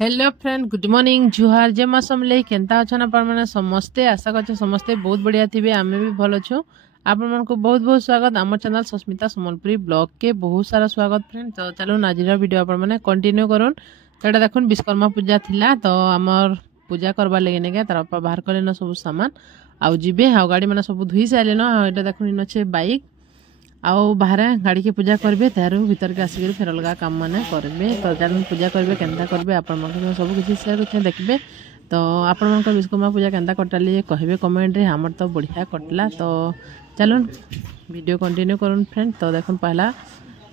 Hello friend good morning जुहार जे मौसम ले केनता अछन अपन माने समस्ते आशा करछ समस्ते बहुत बढ़िया थिबे आमे भी भलो छु। आपण मन को बहुत बहुत स्वागत आम चैनल सस्मिता सम्बलपुरी ब्लॉग के बहुत सारा स्वागत फ्रेंड। तो चलो नाजीर वीडियो अपन माने कंटिन्यू करूँ। तो एटा देखुन विश्वकर्मा पूजा थिला तो आमर पूजा करबा लगे ने तार बापा बाहर कले न सब सामान आउ जिबे हाउ गाड़ी माने सब धुई साइले न एटा देखुन इन छे बाइक आउ बाहर गाड़ी के पूजा करबे तार भीतर के आसिक फिर अलग काम माने करबे। तो जन पूजा करबे केनता करबे आपण मन सब किसी शेयर करछे देखबे। तो आपण मन को विश्वकर्मा पूजा केनता कटली कहबे कमेंट रे हमर तो बढ़िया कटला। तो चलो वीडियो कंटिन्यू करूँ फ्रेंड। तो देखुन पहला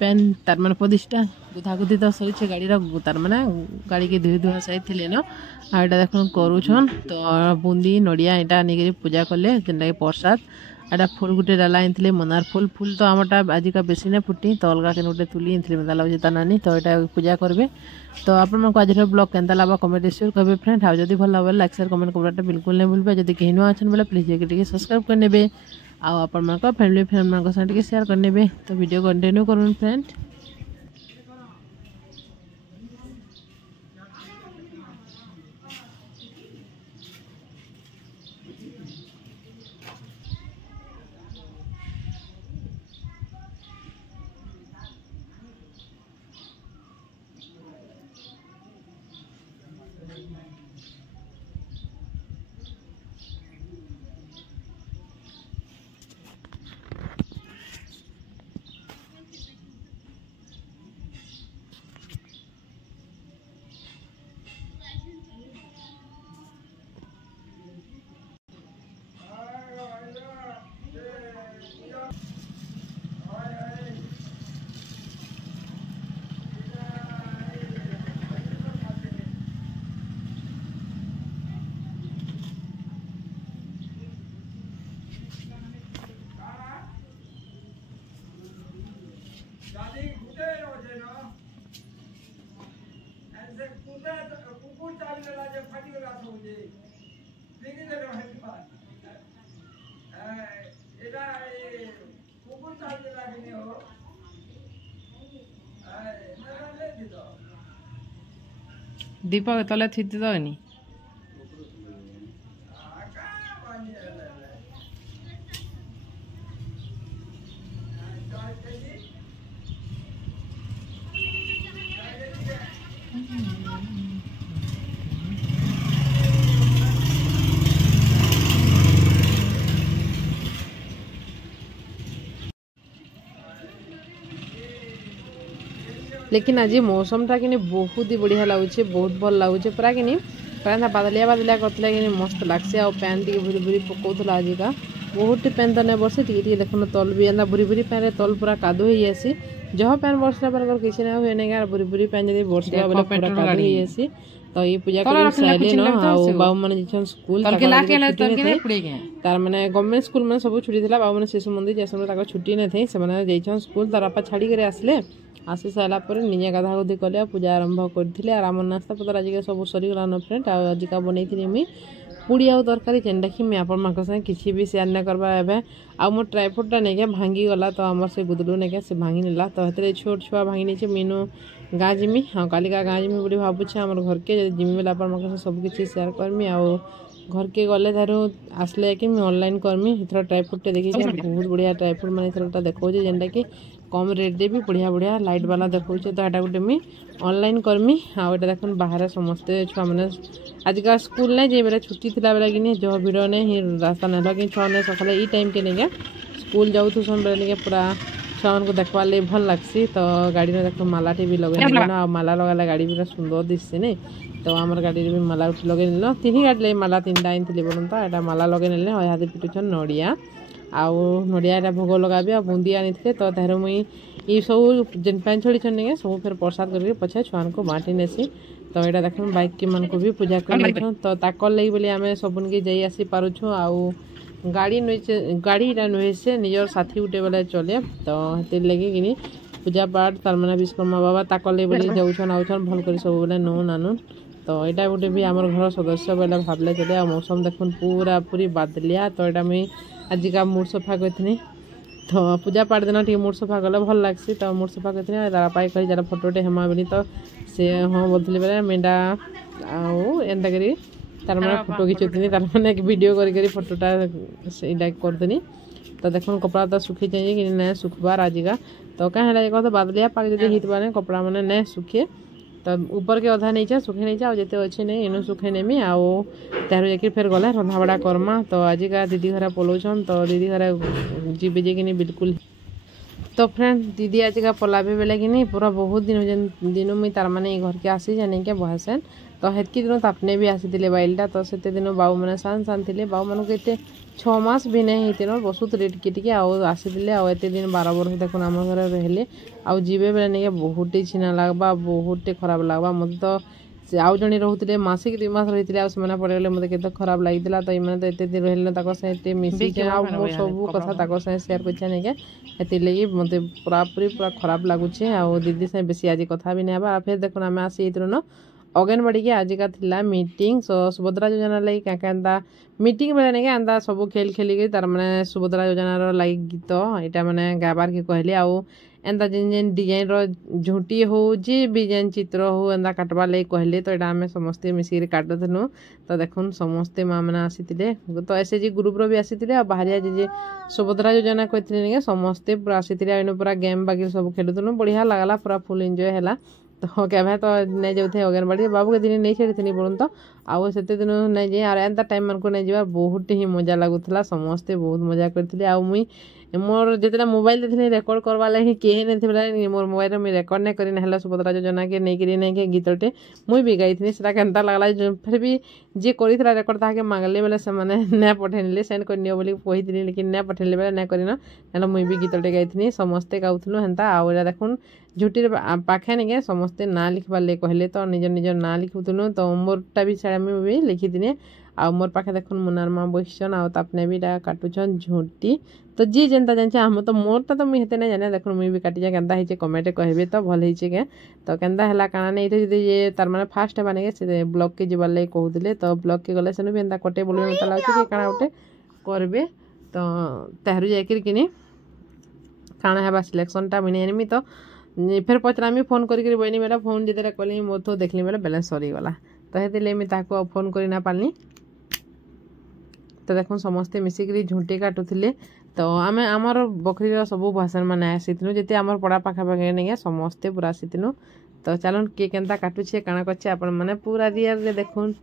पेन तार मन प्रतिष्ठा गुधागुधी तो सही छे गाड़ी तार माने गाड़ी के धुई धुआ सही थिले न आ एटा देखुन करूछन। तो बुंदी नड़िया एटा निगरी पूजा कले जेनटा प्रसाद एटा फूल गुटे डाला आनते मनार फूल फूल तो आमटा आज का बेसी ना फुटी तो अलग के गोटे तुली मतलब लगे नानी तो यहाँ पूजा करेंगे। तो आप आज ब्लॉग केनता लगा कमेंट शेयर करेंगे फ्रेंड। हाँ जब भल लगे लाइक शेयर कमेंट करवाटा बिल्कुल नहीं भूलबे। जब कहीं नुआ अच्छे बोले प्लीज ये सब्सक्राइब करने आपण फैमिली फ्रेंड साथ शेयर करने। तो वीडियो कंटिन्यू करूँ फ्रेंड। दीपक तले थी दनी लेकिन आज मौसम टा कि बहुत ही बढ़िया लगुचे बहुत भल लगुचे पूरा कि पूरा बादलिया बादलिया करते कि मस्त लगसे आ पैन टी भूरी भूरी पकाउला आज का बहुत पैन तो नहीं बरसे टी देखुन तल भी एंता भूरी भूरी पैन तल पूरा कादो हो जासी जहाँ पैन बरसला पर किसी ना हुए नहीं भूरी भूरी पैन जब बरसला बोले पूरा कादो हो जासी। तो ये पूजा कर बाबू मैंने स्कूल तार माने गवर्नमेंट स्कूल मैंने सब छुट्टी था बाबू मैंने शिशु मंदिर जैसे छुट्टी नहीं थी से स्कूल तार बापा छाड़ी आसले आसी सारापर निजे गाधा गुधी कले पूजा आरंभ करते आम नास्ता पतर आज सब सरीगला न फ्रेंड आज का बनई मुई पुड़ी आउ तरकारी जेनटा कि मुझे आपण साथ किसी भी शेयर नहीं करवा एवं आउ मोर ट्राइपॉडटा नहीं भांगी गला तो आम से गुदलू नहीं से भांगी नेला तो हेतु छोट छुआ भांगी नहीं मीनू गाँ जिमी हाँ कालिका गाँ जिमी बोली भावुचे आम घर के जिमी बोले आप सब किसी शेयर करमी आउ घर के गले धारू आसले कि मुझे ऑनलाइन करमी इथर ट्राइपॉडटे देखी बहुत बढ़िया ट्राइपॉड मैंने इथर देखा जेनटा कि कम रेट भी बढ़िया बढ़िया लाइट वाला देखा तो यहाँ गोटे मुझे ऑनलाइन करमी आउ यहाँ देख बाहर समस्ते छुआ मैंने आज का स्कूल नहीं जे बेले छुट्टी थी बेले कि जो भिड़ नहीं रास्ता नहीं लगे छुआ मैंने सकाले ये टाइम के नहीं स्कूल जाऊँ बेले पूरा छुआ मान को देखवार लगे भल लगसी। तो गाड़ी में देख मालाटे भी लगे माला लगाला गाड़ी पूरा सुंदर दिशे नहीं तो आम गाड़ी भी माला लगे नेल तीन गाड़ी माला तीन टाइम थी बोलूँ तो यहाँ माला लगे नेले यहाँ पिटुछन नड़िया आउ नड़िया भोग लगे आ बुंदी आनी थे तो तार मुई ये सब जेन पैन छड़ी छे सब फिर प्रसाद करके पछे छुआ को बांटी नेसी। तो यहाँ देख बाइक के मन को भी पूजा कर तो ताकर लगी बोले आम सबन के जाई आसी पारुछु आउ गाड़ी गाड़ी नुहे से निजर साथी गुटे बेले चले तो हेतिर लगे कि पूजा पाठ तार माने विश्वकर्मा बाबा ताकर लगी बोले जाऊन आउन भल कर सब बोले नो नानुन। तो यहाँ गोटे भी आम घर सदस्य बोले भावले चले मौसम देखुन पूरा पूरी बादलिया। तो यहाँ मुझे आज का मूड सफा करी तो पूजा पाठ दिन टी मुड सफा कले भल लगसी तो मुड सफा करते दादा पाई कही जरा फोटोटे हेमा बोली तो सी हाँ बोलते बेले मेडा आंता करी तार मैंने फोटो खिंचुनी तार मैंने वीडियो करी फोटोटा से करदेनी तो देखो कपड़ा तो सुखी चाहिए कि नहीं सुखबार आजिका तो क्या कह तो बादलिया पाग जब होता कपड़ा मैंने नहीं सुखे तो ऊपर के अधा नहीं चा सुखे नहीं चा जिते अच्छे नहीं इनू सुखे नेमी आउ तार जाकि फिर गला रंधा बड़ा करमा तो आजिका दीदी घर पलाउन तो दीदी घर जीवे जे कि बिल्कुल तो फ्रेंड दीदी आजिका पलाबे बेले कि नहीं पूरा बहुत दिन मुई तार माने घर के आसी जाने के बहसेन तो हेतकी दिन तापने भी आसी बाइलटा तो से दिन बाबू मैंने सान सान थे बाबू मान को ये 6 मास भी नहीं होते बसुत टिके आसी एत दिन 12 वर्ष देखो आम घर रहिले आउ जीवे बेले नहीं बहुत छीना लगवा बहुत खराब लगवा मत तो आउ जड़े रोते मसिक 2 मास रही है पड़ेगले मत के खराब लगी तो ये तो एत दिन रही मिसिक सब कथा सेयार कर मत पूरा पूरा खराब लगुच दीदी से बेसी आज कथा भी नहीं फिर देखो आम आसी न अंगनवाड़ी के आजिका थिला मीटिंग सो सुभद्रा योजना लगी क्या क्या मीटिंग बेले नहीं क्या सब खेल खेलिक तार माने सुभद्रा योजनार लगी गीत यहाँ मैंने गाबार के कहली आउ एंता जेन जेन डिजाइन झुटी हो जी भी जेन चित्र हो एंता काटबार लगी कहले तो यहाँ आम समस्ते मिसिक काटुनु तो देखुन समस्ते माँ मैंने आसी तो एसएचजी ग्रुप भी आसी बाहरिया जे सुभद्रा योजना कहते समस्ते पूरा आसी पूरा गेम बाकी सब खेलुनु बढ़िया लगला पूरा फुल एंजॉय है तो क्या भाई तो नहीं जाऊे अंगनवाड़ी बाबू के दिन नहीं छाड़ी थी बोलूँ तो आउ से दिन नहीं जाए और एंता टाइम मन को नहीं जा बहुत ही मजा लगुला समस्ते बहुत मजा करते आउ मुई मोर जितना मोबाइल देती रेकर्ड करवा लगे कहीं नहीं मोर मोबाइल में रेकर्ड नहीं करी ना सुभद्रा योजना के नहीं करी नहीं गीतटे मुई भी गाई थी से केन्ता लगला फिर भी जी कर रेकर्ड ताके मांगले बेले से नहीं पठेने सेंड करनी बोली कही लेकिन नहीं पठेले बेले नहीं करना ना मुई भी गीतटे गाई थी समस्ते गाऊलु हेन्ता आउ देखुन झुटी पाखे नहीं समस्ते ना लिखबार लगे कहले तो निज निज ना लिखुलु तो मोरटा भी साड़ा मुझे भी लिखिदिने आ मोर पाखे देखुन मुनार माँ बसन आपने भी काटुछन झुटी तो जी जेनता जाने हम तो मोरटा तो मुझे नहीं जाने देखो मुझे भी काटी केन्ता होचे कमेंट कहबे तो भल होचे के तो केन्ता है काना नहीं ये ये तार माने फास्ट बने से ब्लॉक के जीवार लगे कहते तो ब्लॉक के गले सेनु भी एंता कटे बोले मत लगे काना गोटे करबे तो ताहरू जाकर कि काना है सिलेक्शनटा मुझे आनमी तो फिर पचरामी फोन करी बहनी मेरा फोन जिते कली मोर तो देखली बेले बैलेंस सरीगला तो ये मुझे फोन कर ना पारनी तो देखो समस्ते मिसिक झुंटी काटुले तो आम आमर बकरी सब भाषण मान आसीनु जिते आम पड़ा पाखापाखि नहीं समस्ते पूरा आसीनु तो चलो किए केन्ता काटुचे काଣା करछे आपण माने पूरा रियल रे देखुन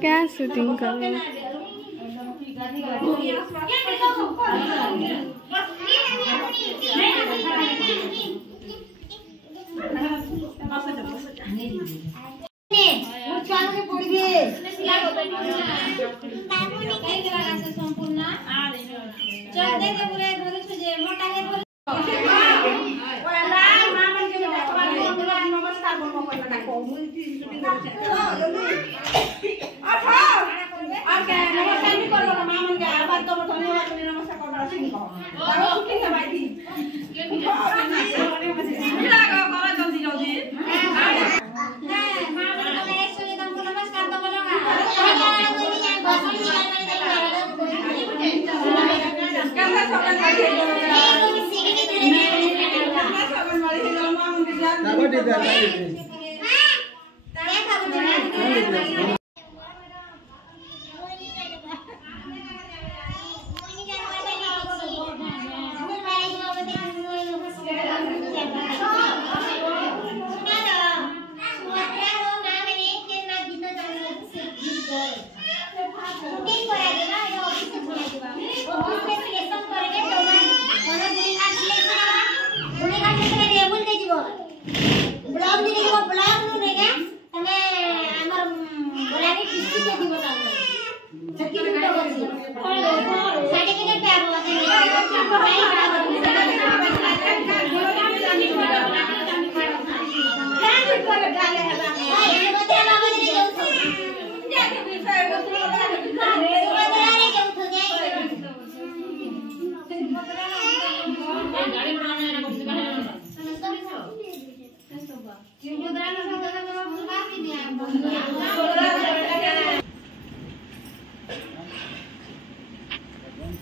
क्या शूटिंग कर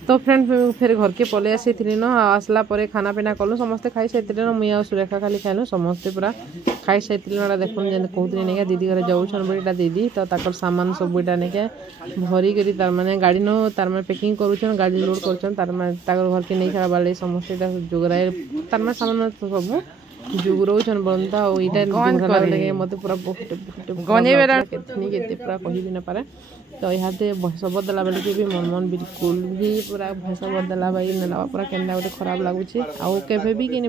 तो फ्रेंड फिर घर के पलि आसी न आसला पर खाना पीना कलु समस्ते खाई सारी न मुई आ सुरेखा खाली खाइलु समस्ते पूरा खाई सारी ना देखुन जन कहते नहीं दीदी घर जाऊन बोला दीदी तो ताकर सामान सब इटा नहीं भरिक तार माने गाड़ी न तार माने पैकिंग करुछन गाड़ी लोड करछन तार माने ताकर घर के नहीं खा बाले समस्ते जोगराए तार माने सामान सब जुगरौछन बनता और इटा लगे मत पूरा केतनी पूरा कहि ना पारे तो यहाँ भैंस बदला बेल के भी मन मन बिल्कुल भी पूरा भैंस बदला भाई ना पूरा केन्दा गोटे खराब लगुच आउ के भी कि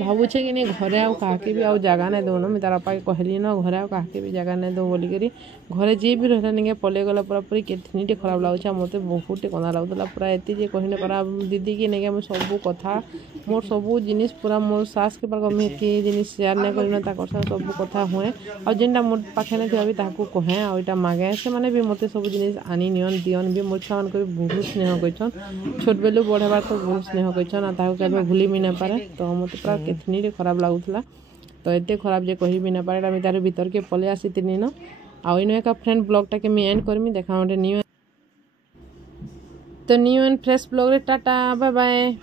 भावुचे कि घरे आउ काके भी आउ जगह नहीं दौन मुझे तार बापा के कहली न घरे आउ काके भी जगह नहीं दो बोलिक घरे जी भी रहा नहीं पलि गला पूरा पूरी केतनी खराब लगुच मत बहुत कंदा लगुला पूरा एत कही पारा दीदी की नहीं सब कथा मोर सब जिनिस पूरा मोर सास के पार मुझे जिनिस सेयार नहीं कर सब कथा हुए और जेनटा मोर पाखे नहीं भी कहे और यहाँ मागे से मैंने भी मत सब जिनिस आनी नियन दियन भी मोर छुआ मान बहुत स्नेह कर छोट बेलू बढ़ेबार तो बहुत स्नेह कर भूली भी ना पारे तो मत पूरा केतनी खराब लगुला तो एत खराब जे कही भी ना पारे तार भीतर के पलि आसी न आउ इन एक फ्रेंड ब्लॉगटा के एंड करमी देखा गोटे न्यू एंड फ्रेश ब्लॉग रे टाटा बाय बाय।